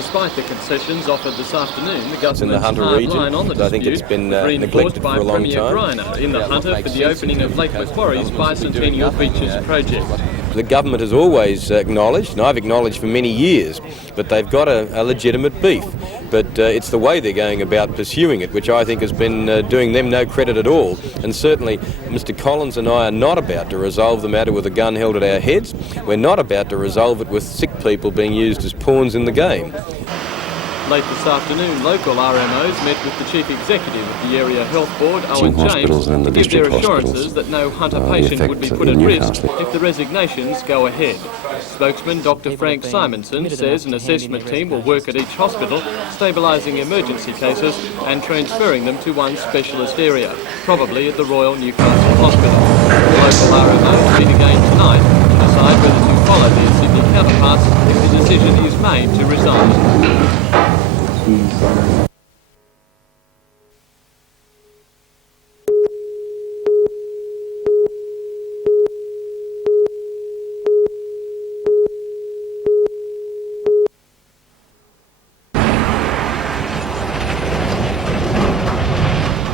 Despite the concessions offered this afternoon, the government's Hunter hard region. line on the dispute I think it's been was neglected reinforced for by a long Premier time. Greiner in the Hunter for the opening of Lake Macquarie's Bicentennial Beaches project. The government has always acknowledged, and I've acknowledged for many years, that they've got a legitimate beef. But it's the way they're going about pursuing it, which I think has been doing them no credit at all. And certainly Mr Collins and I are not about to resolve the matter with a gun held at our heads. We're not about to resolve it with sick people being used as pawns in the game. Late this afternoon, local RMOs met with the Chief Executive of the Area Health Board, Owen James, to give their assurances that no Hunter patient would be put at risk if the resignations go ahead. Spokesman Dr Frank Simonson says an assessment team will work at each hospital, stabilising emergency cases and transferring them to one specialist area, probably at the Royal Newcastle Hospital. The local RMOs meet again tonight to decide whether to follow their Sydney counterparts if the decision is made to resign.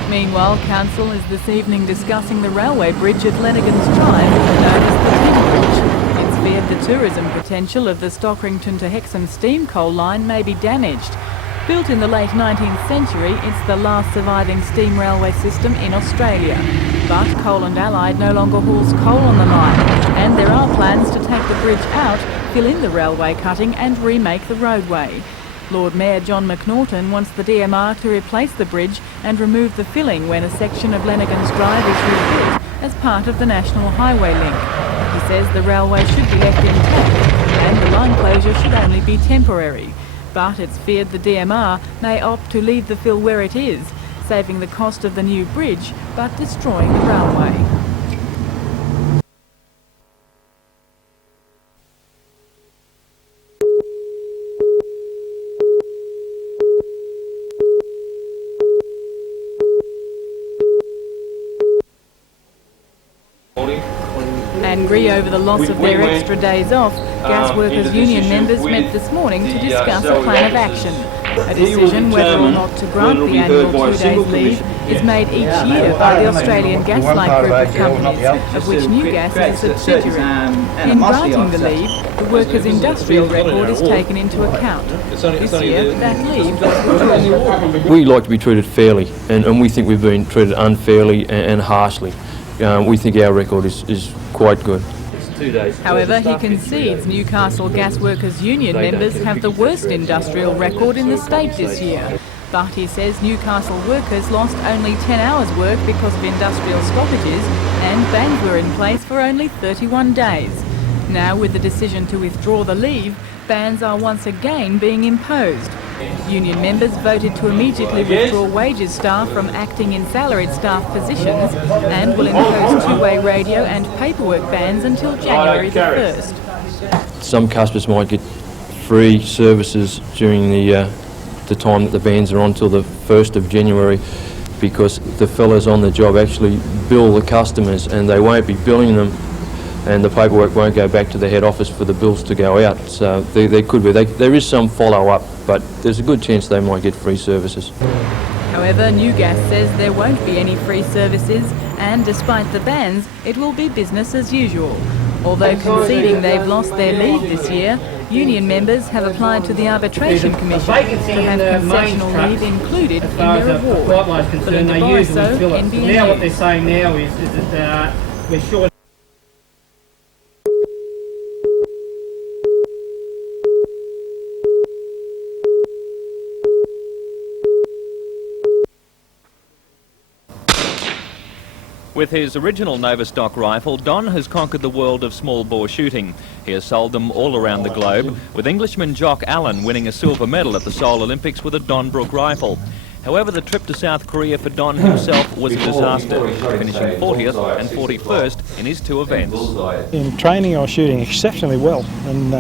Meanwhile, Council is this evening discussing the railway bridge at Lenigan's Drive, known as the Tin Bridge. It's feared the tourism potential of the Stockrington to Hexham steam coal line may be damaged. Built in the late 19th century, it's the last surviving steam railway system in Australia. But Coal and Allied no longer hauls coal on the line, and there are plans to take the bridge out, fill in the railway cutting and remake the roadway. Lord Mayor John McNaughton wants the DMR to replace the bridge and remove the filling when a section of Lenigan's Drive is rebuilt as part of the National Highway link. He says the railway should be left intact and the line closure should only be temporary. But it's feared the DMR may opt to leave the fill where it is, saving the cost of the new bridge but destroying the railway. Angry over the loss of their extra days off, Gas Workers Union members met this morning to discuss a plan of action. A decision whether or not to grant the annual 2 days leave is made each year by the Australian Gaslight Group of companies, of which New Gas is a subsidiary. In granting the leave, the workers' industrial record is taken into account. This year, that leave was withdrawn. We like to be treated fairly, and we think we've been treated unfairly and harshly. We think our record is quite good. However, he concedes Newcastle Gas Workers Union members have the worst industrial record in the state this year. But he says Newcastle workers lost only 10 hours work because of industrial stoppages and bans were in place for only 31 days. Now, with the decision to withdraw the leave, bans are once again being imposed. Union members voted to immediately withdraw wages staff from acting in salaried staff positions and will impose two-way radio and paperwork bans until January the 1st. Some customers might get free services during the time that the bans are on till the 1st of January because the fellas on the job actually bill the customers and they won't be billing them and the paperwork won't go back to the head office for the bills to go out. So there could be. There is some follow-up, but there's a good chance they might get free services. However, New Gas says there won't be any free services and despite the bans, it will be business as usual. Although conceding they've lost their leave this year, union members have applied to the Arbitration Commission to have concessional leave included in their award. Belinda Borissow, NBN. Now what they're saying now is that we're sure. With his original Novastock rifle, Don has conquered the world of small bore shooting. He has sold them all around the globe, with Englishman Jock Allen winning a silver medal at the Seoul Olympics with a Don Brook rifle. However, the trip to South Korea for Don himself was a disaster, finishing 40th and 41st in his two events. In training I was shooting exceptionally well, and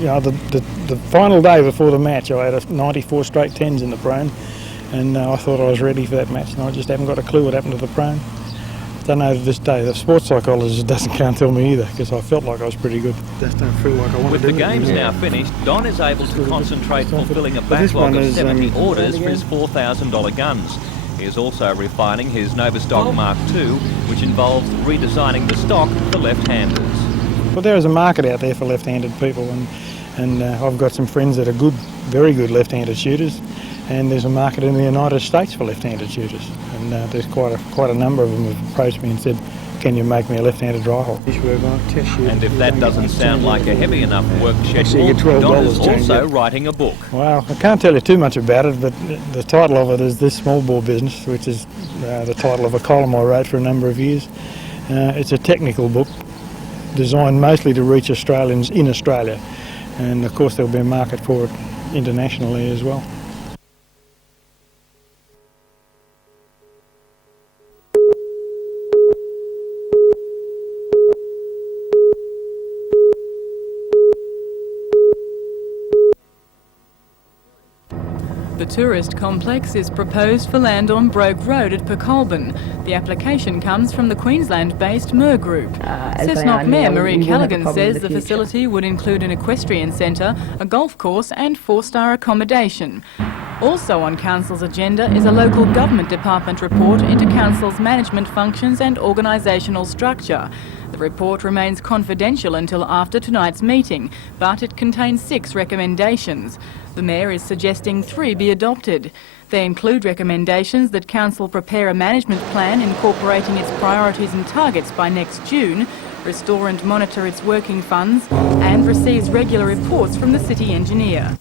you know, the final day before the match I had 94 straight 10s in the prone, and I thought I was ready for that match, and I just haven't got a clue what happened to the prone. Don't know to this day. The sports psychologist can't tell me either, because I felt like I was pretty good. Just don't feel like I want With to do the games it. now finished, Don is able to concentrate fulfilling a backlog of 70 orders for his $4,000 guns. He is also refining his Novastock Mark II, which involves redesigning the stock for left-handers. Well, there is a market out there for left-handed people, and I've got some friends that are good, very good left-handed shooters, and there's a market in the United States for left-handed shooters, and there's quite a number of them have approached me and said, can you make me a left-handed rifle? And if that doesn't sound like a heavy enough work schedule, Don is also writing a book. Well, I can't tell you too much about it, but the title of it is This Small Bore Business, which is the title of a column I wrote for a number of years. It's a technical book designed mostly to reach Australians in Australia, and of course there'll be a market for it internationally as well. The tourist complex is proposed for land on Broke Road at Pecolbin. The application comes from the Queensland-based Mer Group. Cessnock Mayor Marie Callaghan says the facility would include an equestrian centre, a golf course and 4-star accommodation. Also on Council's agenda is a local government department report into Council's management functions and organisational structure. The report remains confidential until after tonight's meeting, but it contains 6 recommendations. The Mayor is suggesting 3 be adopted. They include recommendations that Council prepare a management plan incorporating its priorities and targets by next June, restore and monitor its working funds, and receives regular reports from the City Engineer.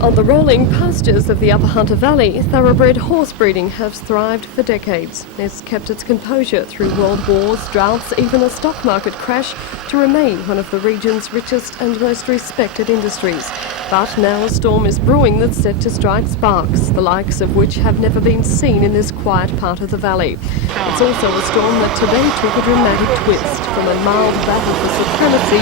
On the rolling pastures of the Upper Hunter Valley, thoroughbred horse breeding has thrived for decades. It's kept its composure through world wars, droughts, even a stock market crash, to remain one of the region's richest and most respected industries. But now a storm is brewing that's set to strike sparks, the likes of which have never been seen in this quiet part of the valley. It's also a storm that today took a dramatic twist, from a mild battle for supremacy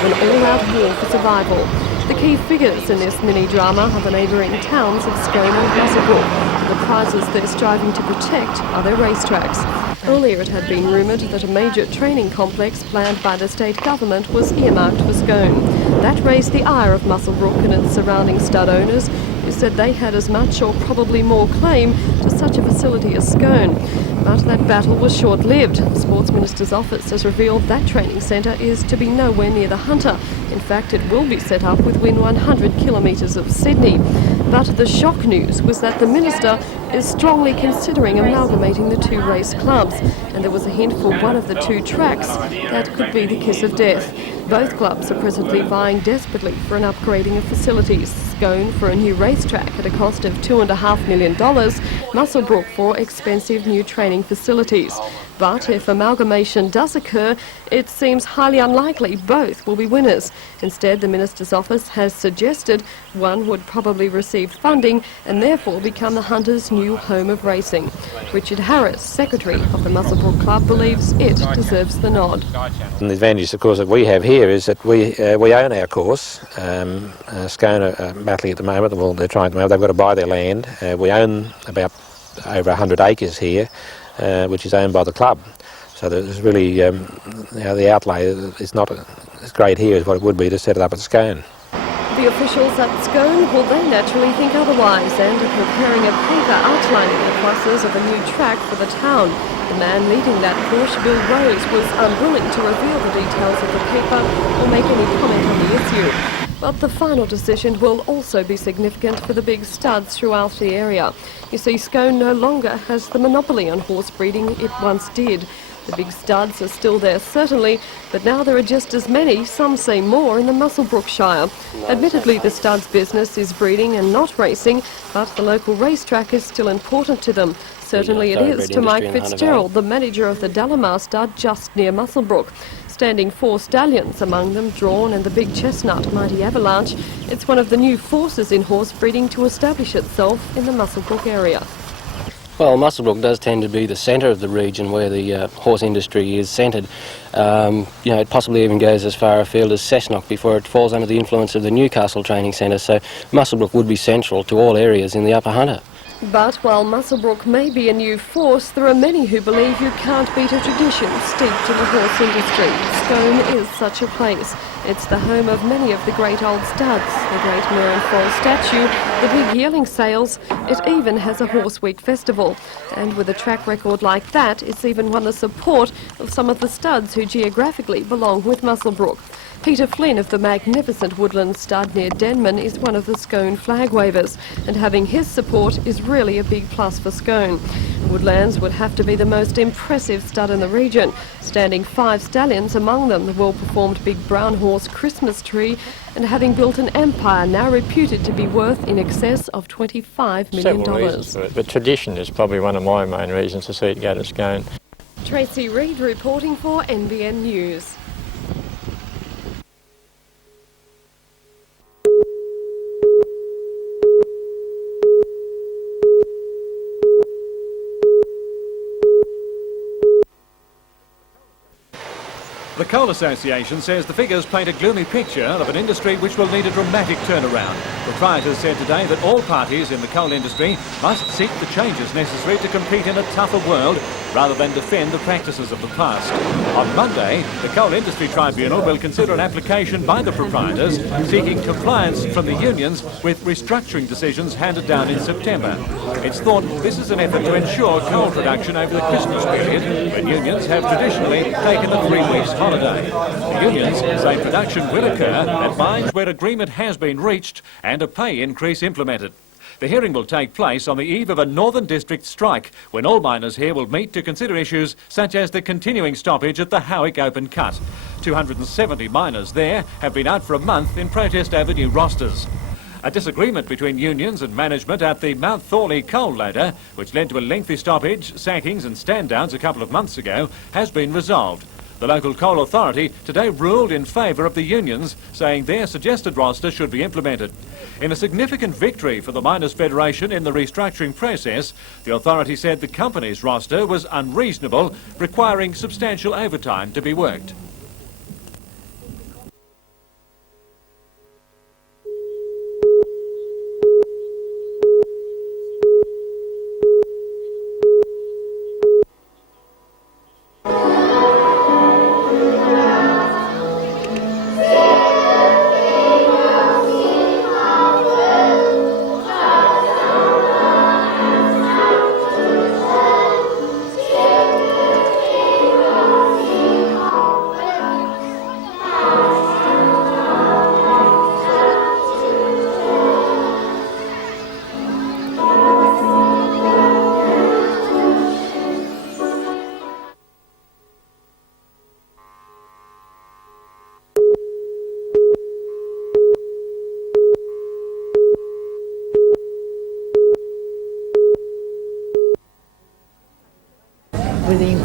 to an all-out war for survival. The key figures in this mini-drama are the neighbouring towns of Strait and Musselbrook. The prizes they're striving to protect are their racetracks. Earlier it had been rumoured that a major training complex planned by the state government was earmarked for Scone. That raised the ire of Musselbrook and its surrounding stud owners, who said they had as much or probably more claim to such a facility as Scone. But that battle was short-lived. The Sports Minister's office has revealed that training centre is to be nowhere near the Hunter. In fact, it will be set up within 100 kilometres of Sydney. But the shock news was that the Minister is strongly considering amalgamating the 2 race clubs, and there was a hint for one of the 2 tracks that could be the kiss of death. Both clubs are presently vying desperately for an upgrading of facilities. Scone for a new racetrack at a cost of $2.5 million, Musselbrook for expensive new training facilities. But if amalgamation does occur, it seems highly unlikely both will be winners. Instead, the Minister's office has suggested one would probably receive funding and therefore become the Hunter's new home of racing. Richard Harris, Secretary of the Musselbrook Club, believes it deserves the nod. And the advantage, of course, that we have here is that we own our course. Scone are battling at the moment. Well, they're trying at the moment. They've got to buy their land. We own about over 100 acres here, which is owned by the club. So there's really, the outlay is not as great here as what it would be to set it up at Scone. The officials at Scone will then naturally think otherwise and are preparing a paper outlining the pluses of a new track for the town. The man leading that push, Bill Rose, was unwilling to reveal the details of the paper or make any comment on the issue. But the final decision will also be significant for the big studs throughout the area. You see, Scone no longer has the monopoly on horse breeding it once did. The big studs are still there, certainly, but now there are just as many, some say more, in the Musselbrook Shire. Admittedly, the studs business is breeding and not racing, but the local racetrack is still important to them. Certainly it is to Mike Fitzgerald, the manager of the Delamar stud just near Musselbrook. Standing 4 stallions, among them Drawn and the big chestnut Mighty Avalanche, it's one of the new forces in horse breeding to establish itself in the Musselbrook area. Well, Muswellbrook does tend to be the centre of the region where the horse industry is centred. It possibly even goes as far afield as Cessnock before it falls under the influence of the Newcastle Training Centre, so Muswellbrook would be central to all areas in the Upper Hunter. But while Muswellbrook may be a new force, there are many who believe you can't beat a tradition steeped in the horse industry. Scone is such a place. It's the home of many of the great old studs, the great Mare and Foal statue, the big yearling sales. It even has a Horse Week festival. And with a track record like that, it's even won the support of some of the studs who geographically belong with Muswellbrook. Peter Flynn of the magnificent Woodland stud near Denman is one of the Scone flag wavers, and having his support is really a big plus for Scone. Woodlands would have to be the most impressive stud in the region, standing 5 stallions, among them the well-performed Big Brown Horse Christmas Tree, and having built an empire now reputed to be worth in excess of $25 million. Several reasons for it, but tradition is probably one of my main reasons to see it go to Scone. Tracy Reid reporting for NBN News. The Coal Association says the figures paint a gloomy picture of an industry which will need a dramatic turnaround. Proprietors said today that all parties in the coal industry must seek the changes necessary to compete in a tougher world rather than defend the practices of the past. On Monday, the Coal Industry Tribunal will consider an application by the proprietors seeking compliance from the unions with restructuring decisions handed down in September. It's thought this is an effort to ensure coal production over the Christmas period, when unions have traditionally taken a 3 weeks holiday. The unions say production will occur at mines where agreement has been reached and a pay increase implemented. The hearing will take place on the eve of a Northern District strike, when all miners here will meet to consider issues such as the continuing stoppage at the Howick Open Cut. 270 miners there have been out for a month in protest over new rosters. A disagreement between unions and management at the Mount Thorley coal loader, which led to a lengthy stoppage, sackings and stand-downs a couple of months ago, has been resolved. The local coal authority today ruled in favour of the unions, saying their suggested roster should be implemented. In a significant victory for the Miners' Federation in the restructuring process, the authority said the company's roster was unreasonable, requiring substantial overtime to be worked.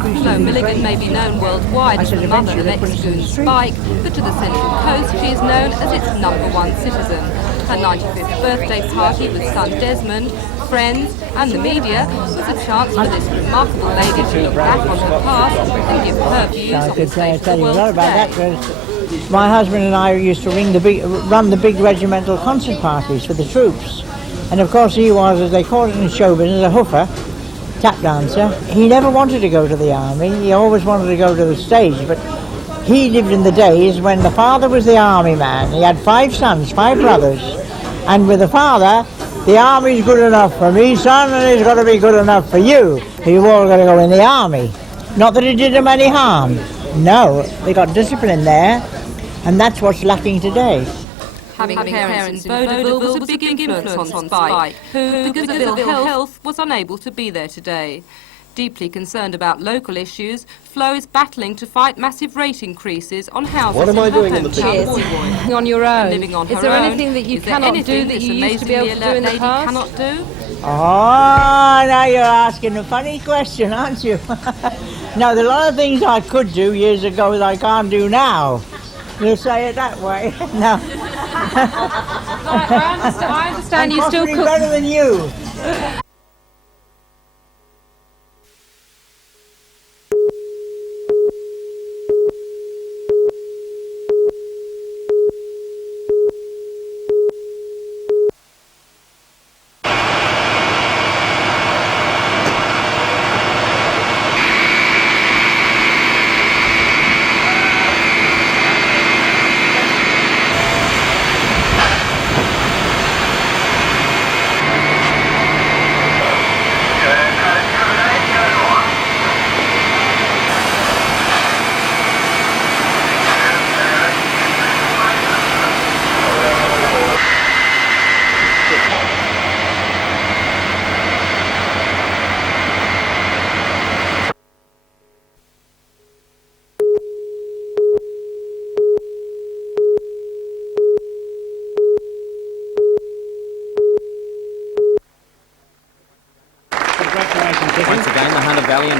Although Milligan may be known worldwide as the mother of ex-goon Spike, but to the Central Coast she is known as its #1 citizen. Her 95th birthday party with son Desmond, friends and the media was a chance for this remarkable lady to look back on her past and give her views on the state of the world today. My husband and I used to run the big regimental concert parties for the troops. And of course he was, as they call it in Chauvin, as a hoofer, tap dancer. He never wanted to go to the army, he always wanted to go to the stage, but he lived in the days when the father was the army man. He had 5 sons, 5 brothers, and with the father, the army's good enough for me, son, and it's got to be good enough for you. You've all got to go in the army. Not that it did them any harm. No, they got discipline there, and that's what's lacking today. Having parents in vaudeville was a big influence on Spike, who, because of ill health, was unable to be there today. Deeply concerned about local issues, Flo is battling to fight massive rate increases on houses what am I in her doing on the hometown. On your own. Living on Is her there own, anything that you cannot do that you used to be able to do in the past? Cannot do? Oh, now you're asking a funny question, aren't you? No, there are a lot of things I could do years ago that I can't do now. You say it that way. No. I understand you still cook better than you.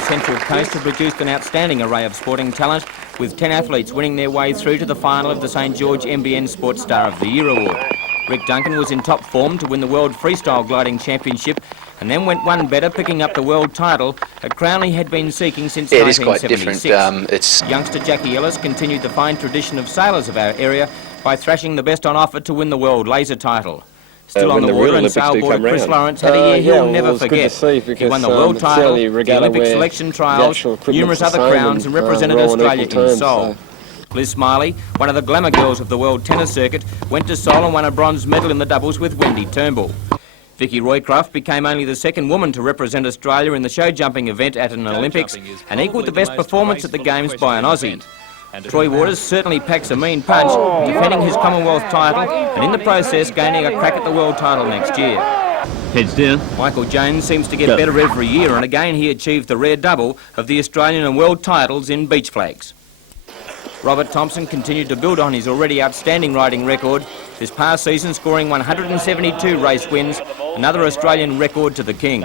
Central Coast have produced an outstanding array of sporting talent, with 10 athletes winning their way through to the final of the St George NBN Sports Star of the Year award. Rick Duncan was in top form to win the World Freestyle Gliding Championship and then went one better, picking up the world title, a crown he had been seeking since 1976. It is quite different. Youngster Jackie Ellis continued the fine tradition of sailors of our area by thrashing the best on offer to win the world laser title. Still on the water and sailboard, Chris Lawrence had a year he'll never forget. He won the world title, the Olympic selection trials, numerous other crowns, and represented Australia in Seoul. Liz Smiley, one of the glamour girls of the world tennis circuit, went to Seoul and won a bronze medal in the doubles with Wendy Turnbull. Vicky Roycroft became only the second woman to represent Australia in the show jumping event at an Olympics and equalled the best performance at the Games by an Aussie. Troy Waters certainly packs a mean punch, defending his Commonwealth title and in the process gaining a crack at the world title next year. Heads down. Michael Jones seems to get better every year, and again he achieved the rare double of the Australian and world titles in beach flags. Robert Thompson continued to build on his already outstanding riding record, this past season scoring 172 race wins, another Australian record to the King.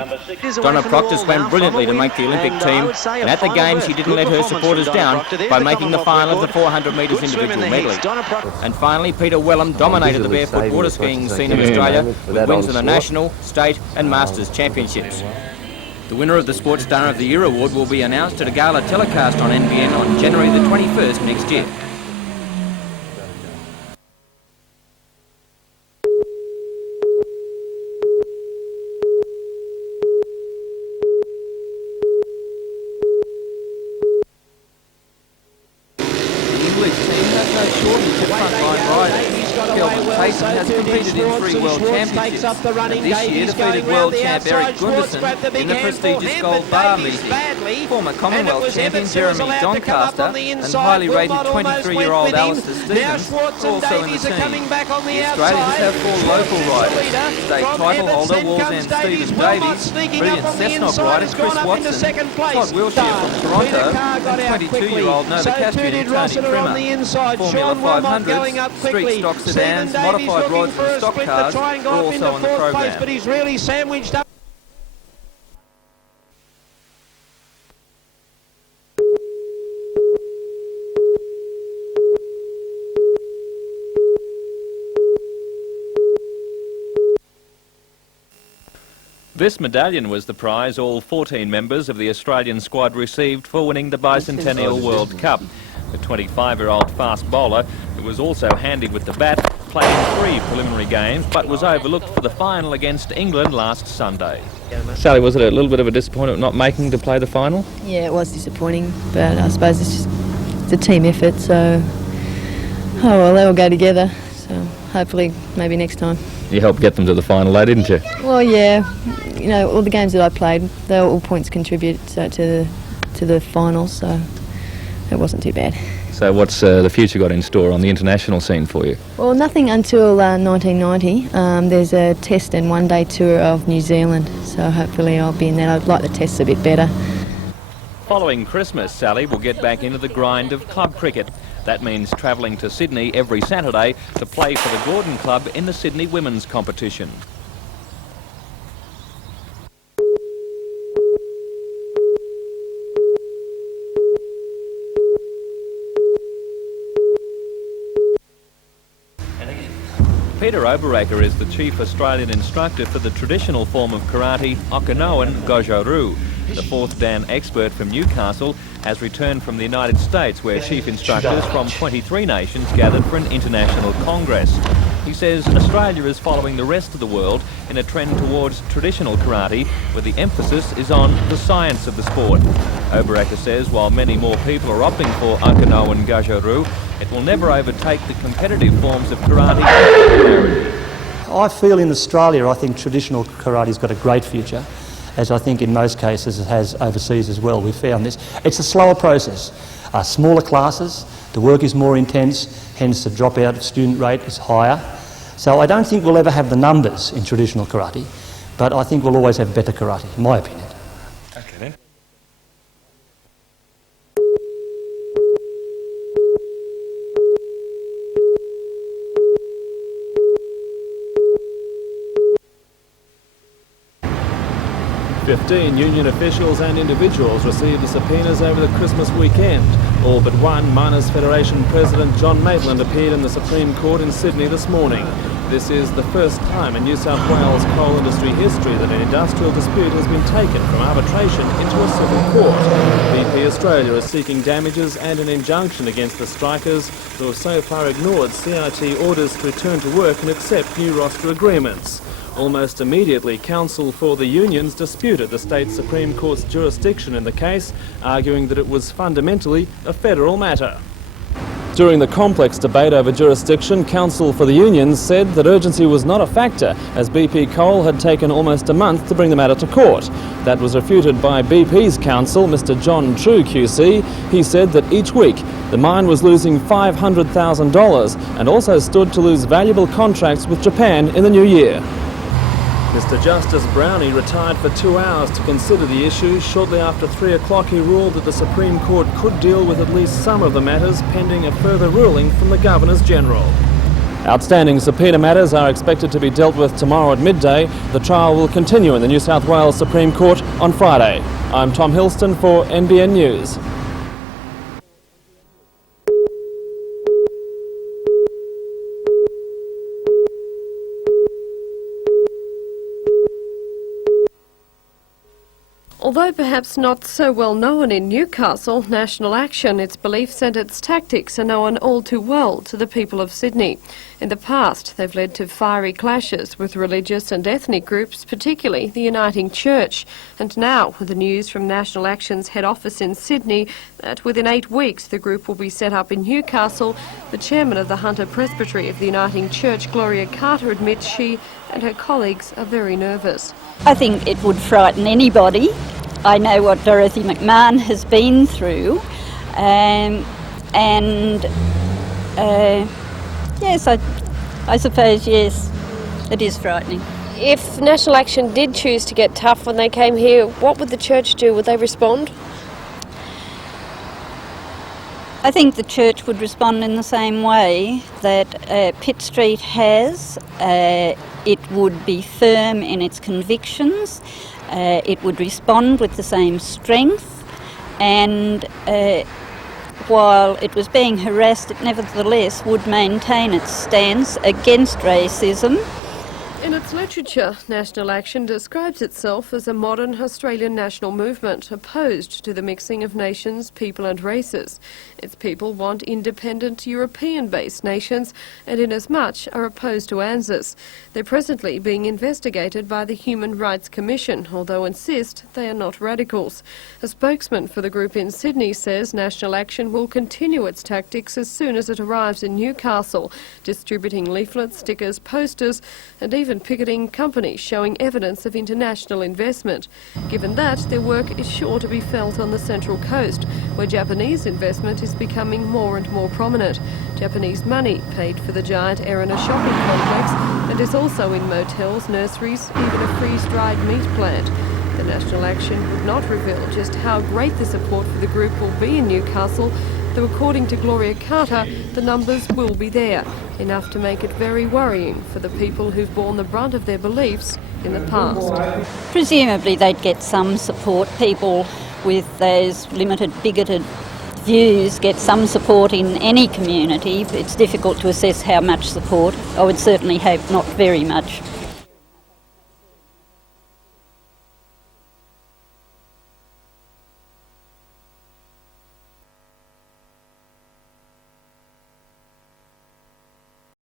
Donna Proctor swam brilliantly to make the Olympic team, and at the Games she didn't let her supporters down by making the final of the 400 metres individual medley. And finally, Peter Wellham dominated the barefoot water skiing scene of Australia with wins in the National, State and Masters Championships. The winner of the Sports Star of the Year award will be announced at a gala telecast on NBN on January the 21st next year. Has competed in 3 World Championships, and this year defeated World Champ Eric Gunderson in the prestigious Gold Bar meeting. Former Commonwealth Champion Jeremy Doncaster and highly rated 23-year-old Alistair Stevens are also in the team. The Australians have 4 local riders: state title holder Walsend Stephen Davies, brilliant Cessnock rider Chris Watson, Todd Wilshire from Toronto, and 22-year-old Nova Castrian Tony Trimmer. Formula 500, street stock sedans, modified rods and stock cars are also on the program. But he's really sandwiched up. This medallion was the prize all 14 members of the Australian squad received for winning the Bicentennial World Cup. The 25-year-old fast bowler, who was also handy with the bat, played in 3 preliminary games but was overlooked for the final against England last Sunday. Sally, was it a little bit of a disappointment not making to play the final? Yeah, it was disappointing, but I suppose it's a team effort, so oh well, they all go together, so hopefully maybe next time. You helped get them to the final though, didn't you? Well, yeah, you know, all the games that I played, they all points contribute to the finals, so it wasn't too bad. So what's the future got in store on the international scene for you? Well, nothing until 1990. There's a test and one-day tour of New Zealand, so hopefully I'll be in that. I'd like the tests a bit better. Following Christmas, Sally will get back into the grind of club cricket. That means travelling to Sydney every Saturday to play for the Gordon Club in the Sydney Women's Competition. Peter Oberaker is the chief Australian instructor for the traditional form of karate, Okinawan Goju-ryu. The 4th Dan expert from Newcastle has returned from the United States, where chief instructors from 23 nations gathered for an international congress. He says Australia is following the rest of the world in a trend towards traditional karate, where the emphasis is on the science of the sport. Oberaker says while many more people are opting for Okinawan Goju-ryu, it will never overtake the competitive forms of karate. I feel in Australia, I think traditional karate's got a great future, as I think in most cases it has overseas as well. We found this. It's a slower process. Smaller classes, the work is more intense, hence the dropout student rate is higher. So I don't think we'll ever have the numbers in traditional karate, but I think we'll always have better karate, in my opinion. Okay then. 15 union officials and individuals received the subpoenas over the Christmas weekend. All but one, Miners Federation President John Maitland appeared in the Supreme Court in Sydney this morning. This is the first time in New South Wales coal industry history that an industrial dispute has been taken from arbitration into a civil court. BP Australia is seeking damages and an injunction against the strikers who have so far ignored CIT orders to return to work and accept new roster agreements. Almost immediately, counsel for the unions disputed the state Supreme Court's jurisdiction in the case, arguing that it was fundamentally a federal matter. During the complex debate over jurisdiction, counsel for the unions said that urgency was not a factor, as BP Coal had taken almost a month to bring the matter to court. That was refuted by BP's counsel, Mr John True QC. He said that each week the mine was losing $500,000 and also stood to lose valuable contracts with Japan in the new year. Mr Justice Brownie retired for 2 hours to consider the issue. Shortly after 3 o'clock he ruled that the Supreme Court could deal with at least some of the matters pending a further ruling from the Governors-General. Outstanding subpoena matters are expected to be dealt with tomorrow at midday. The trial will continue in the New South Wales Supreme Court on Friday. I'm Tom Hilston for NBN News. Although perhaps not so well known in Newcastle, National Action, its beliefs and its tactics are known all too well to the people of Sydney. In the past, they've led to fiery clashes with religious and ethnic groups, particularly the Uniting Church. And now, with the news from National Action's head office in Sydney that within 8 weeks the group will be set up in Newcastle, the chairman of the Hunter Presbytery of the Uniting Church, Gloria Carter, admits she and her colleagues are very nervous. I think it would frighten anybody. I know what Dorothy McMahon has been through, yes, I suppose, yes, it is frightening. If National Action did choose to get tough when they came here, what would the church do? Would they respond? I think the church would respond in the same way that Pitt Street has. It would be firm in its convictions. It would respond with the same strength, and while it was being harassed, it nevertheless would maintain its stance against racism. In its literature, National Action describes itself as a modern Australian national movement opposed to the mixing of nations, people and races. Its people want independent European-based nations and inasmuch are opposed to ANZUS. They're presently being investigated by the Human Rights Commission, although insist they are not radicals. A spokesman for the group in Sydney says National Action will continue its tactics as soon as it arrives in Newcastle, distributing leaflets, stickers, posters and even picketing companies showing evidence of international investment. Given that, their work is sure to be felt on the Central Coast, where Japanese investment is becoming more and more prominent. Japanese money paid for the giant Erina shopping complex and is also in motels, nurseries, even a freeze-dried meat plant. The National Action would not reveal just how great the support for the group will be in Newcastle, though according to Gloria Carter, the numbers will be there, enough to make it very worrying for the people who've borne the brunt of their beliefs in the past. Presumably they'd get some support. People with those limited, bigoted views get some support in any community. It's difficult to assess how much support. I would certainly hope not very much.